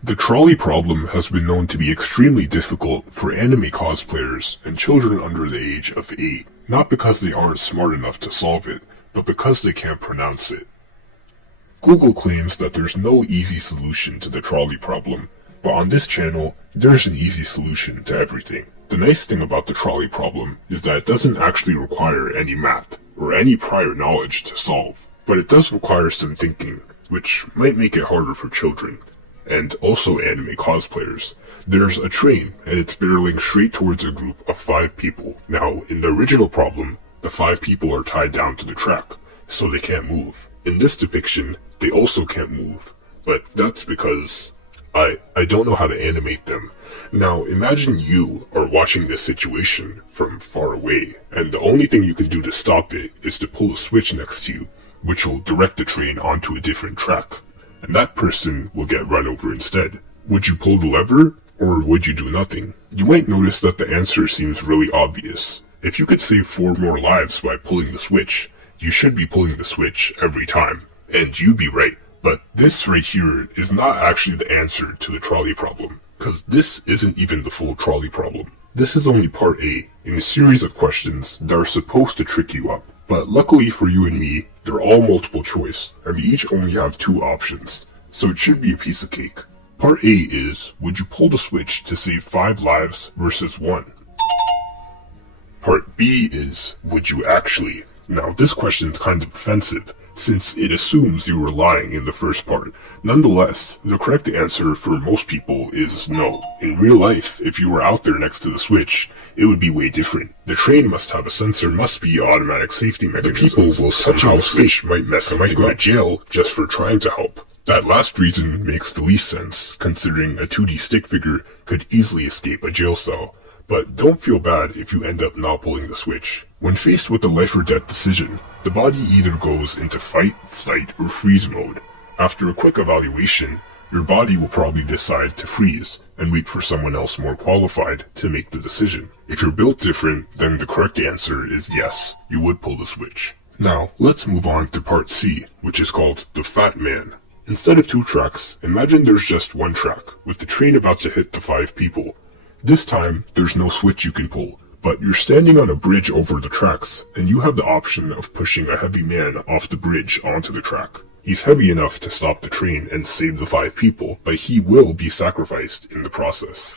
The trolley problem has been known to be extremely difficult for anime cosplayers and children under the age of 8, not because they aren't smart enough to solve it, but because they can't pronounce it. Google claims that there's no easy solution to the trolley problem, but on this channel, there's an easy solution to everything. The nice thing about the trolley problem is that it doesn't actually require any math or any prior knowledge to solve, but it does require some thinking, which might make it harder for children. And also anime cosplayers. There's a train, and it's barreling straight towards a group of 5 people. Now, in the original problem, the 5 people are tied down to the track, so they can't move. In this depiction, they also can't move, but that's because I don't know how to animate them. Now, imagine you are watching this situation from far away, and the only thing you can do to stop it is to pull a switch next to you, which will direct the train onto a different track. And that person will get run over instead. Would you pull the lever, or would you do nothing? You might notice that the answer seems really obvious. If you could save 4 more lives by pulling the switch, you should be pulling the switch every time, and you'd be right. But this right here is not actually the answer to the trolley problem, because this isn't even the full trolley problem. This is only part A in a series of questions that are supposed to trick you up. But luckily for you and me, they're all multiple choice, and they each only have 2 options, so it should be a piece of cake. Part A is, would you pull the switch to save 5 lives versus 1? Part B is, would you actually? Now this question's kind of offensive, since it assumes you were lying in the first part. Nonetheless, the correct answer for most people is no. In real life, if you were out there next to the switch, it would be way different. The train must have a sensor, must be automatic safety mechanism. The people will somehow switch, might go to jail just for trying to help. That last reason makes the least sense, considering a 2D stick figure could easily escape a jail cell. But don't feel bad if you end up not pulling the switch. When faced with a life or death decision, the body either goes into fight, flight, or freeze mode. After a quick evaluation, your body will probably decide to freeze and wait for someone else more qualified to make the decision. If you're built different, then the correct answer is yes, you would pull the switch. Now, let's move on to part C, which is called the Fat Man. Instead of 2 tracks, imagine there's just 1 track, with the train about to hit the 5 people. This time, there's no switch you can pull, but you're standing on a bridge over the tracks, and you have the option of pushing a heavy man off the bridge onto the track. He's heavy enough to stop the train and save the 5 people, but he will be sacrificed in the process.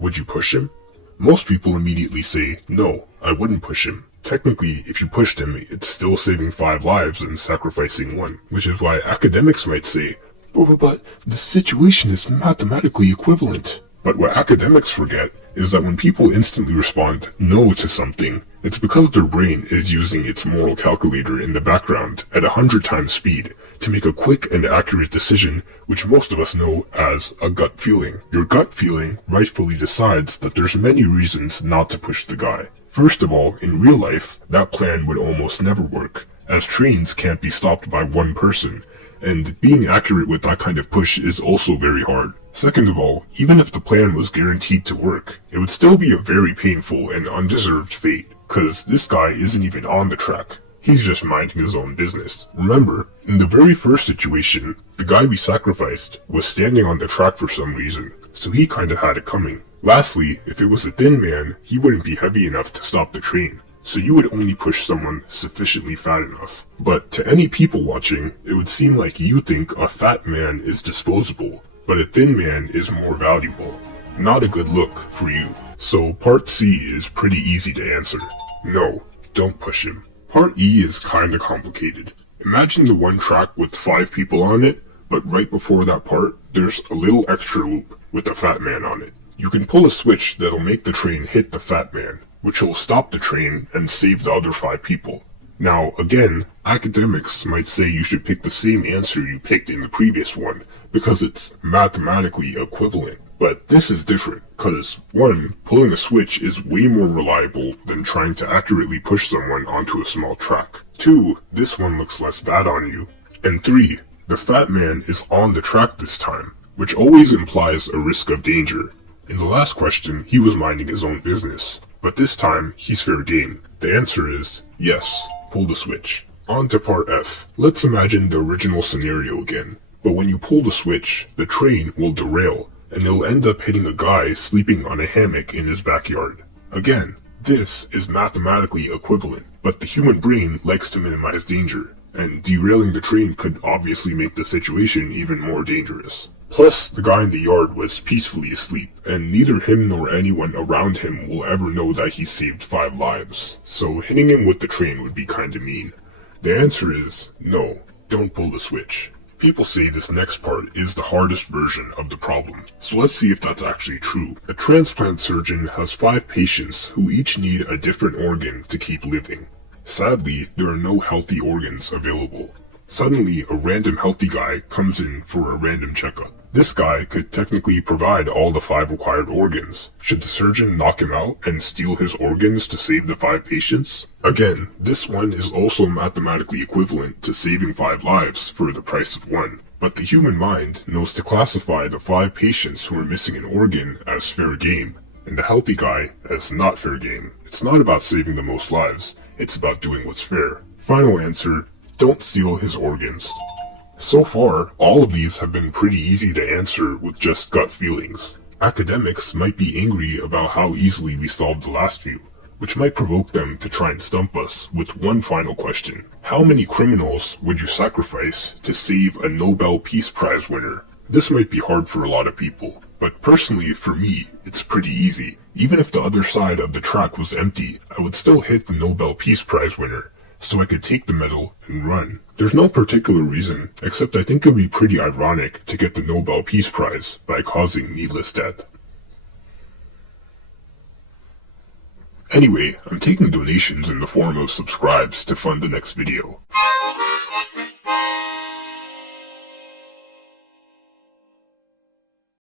Would you push him? Most people immediately say, no, I wouldn't push him. Technically, if you pushed him, it's still saving 5 lives and sacrificing 1, which is why academics might say, but the situation is mathematically equivalent. But what academics forget is that when people instantly respond no to something, it's because their brain is using its moral calculator in the background at 100 times speed to make a quick and accurate decision, which most of us know as a gut feeling. Your gut feeling rightfully decides that there's many reasons not to push the guy. First of all, in real life, that plan would almost never work, as trains can't be stopped by 1 person, and being accurate with that kind of push is also very hard. Second of all, even if the plan was guaranteed to work, it would still be a very painful and undeserved fate, cause this guy isn't even on the track. He's just minding his own business. Remember, in the very first situation, the guy we sacrificed was standing on the track for some reason, so he kinda had it coming. Lastly, if it was a thin man, he wouldn't be heavy enough to stop the train, so you would only push someone sufficiently fat enough. But to any people watching, it would seem like you think a fat man is disposable, but a thin man is more valuable. Not a good look for you. So part C is pretty easy to answer. No, don't push him. Part E is kinda complicated. Imagine the 1 track with 5 people on it, but right before that part, there's a little extra loop with the fat man on it. You can pull a switch that'll make the train hit the fat man, which will stop the train and save the other 5 people. Now, again, academics might say you should pick the same answer you picked in the previous one, because it's mathematically equivalent. But this is different, cause 1, pulling a switch is way more reliable than trying to accurately push someone onto a small track. 2, this one looks less bad on you. And 3, the fat man is on the track this time, which always implies a risk of danger. In the last question, he was minding his own business, but this time, he's fair game. The answer is, yes, pull the switch. On to part F. Let's imagine the original scenario again. But when you pull the switch, the train will derail, and it'll end up hitting a guy sleeping on a hammock in his backyard. Again, this is mathematically equivalent, but the human brain likes to minimize danger, and derailing the train could obviously make the situation even more dangerous. Plus, the guy in the yard was peacefully asleep, and neither him nor anyone around him will ever know that he saved 5 lives, so hitting him with the train would be kinda mean. The answer is no, don't pull the switch. People say this next part is the hardest version of the problem, so let's see if that's actually true. A transplant surgeon has 5 patients who each need a different organ to keep living. Sadly, there are no healthy organs available. Suddenly, a random healthy guy comes in for a random checkup. This guy could technically provide all the 5 required organs. Should the surgeon knock him out and steal his organs to save the 5 patients? Again, this one is also mathematically equivalent to saving 5 lives for the price of 1. But the human mind knows to classify the 5 patients who are missing an organ as fair game, and the healthy guy as not fair game. It's not about saving the most lives, it's about doing what's fair. Final answer, don't steal his organs. So far, all of these have been pretty easy to answer with just gut feelings. Academics might be angry about how easily we solved the last few, which might provoke them to try and stump us with one final question. How many criminals would you sacrifice to save a Nobel Peace Prize winner? This might be hard for a lot of people, but personally for me, it's pretty easy. Even if the other side of the track was empty, I would still hit the Nobel Peace Prize winner, so I could take the medal and run. There's no particular reason, except I think it would be pretty ironic to get the Nobel Peace Prize by causing needless death. Anyway, I'm taking donations in the form of subscribes to fund the next video.